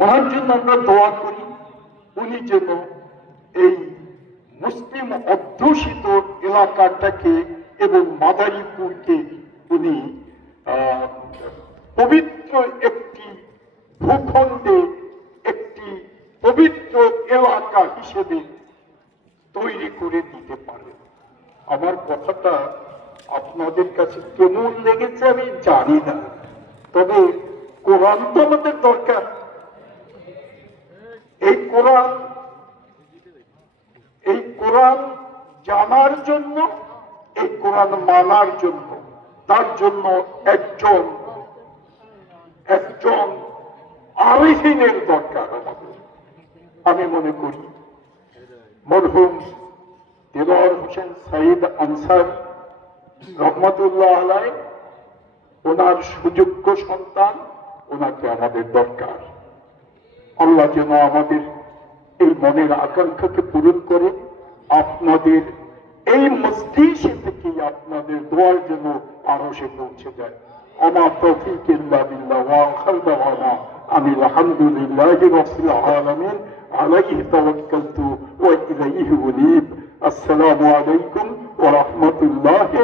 ওনার জন্য আমরা দোয়া করি, উনি যেন এই মুসলিম অধ্যুষিত এলাকাটাকে এবং মাদারীপুরকে উনি পবিত্র একটি ভূখণ্ডে একটি পবিত্র এলাকা হিসেবে তৈরি করে দিতে পারেন। আমার কথাটা আপনাদের কাছে কেমন লেগেছে আমি জানি না, তবে কোরআন তো আমাদের দরকার। এই কোরআন জানার জন্য, এই কোরআন মানার জন্য, তার জন্য একজন আরিফিনের দরকার আমাদের। আমি মনে করি মরহুম দেলোয়ার হোসেন সাইদ আনসারী রহমতুল্লাহ আলাইহ, ওনার সুযোগ্য সন্তান, ওনাকে আমাদের দরকার। আল্লাহ যেন আমাদের এই মনের আকাঙ্ক্ষাকে পূরণ করে, আপনাদের এই মজলিস থেকে আপনাদের দোয়ার জন্য আরো সে পৌঁছে যায়। আমার তৌফিক ইল্লা বিল্লাহ ওয়া আখিরু দাওয়ানা আনিল হামদুলিল্লাহি রাব্বিল আলামিন আলাইহি তাওয়াক্কালতু ওয়া ইলাইহি উনীব। আসসালামু আলাইকুম ওয়া রাহমাতুল্লাহি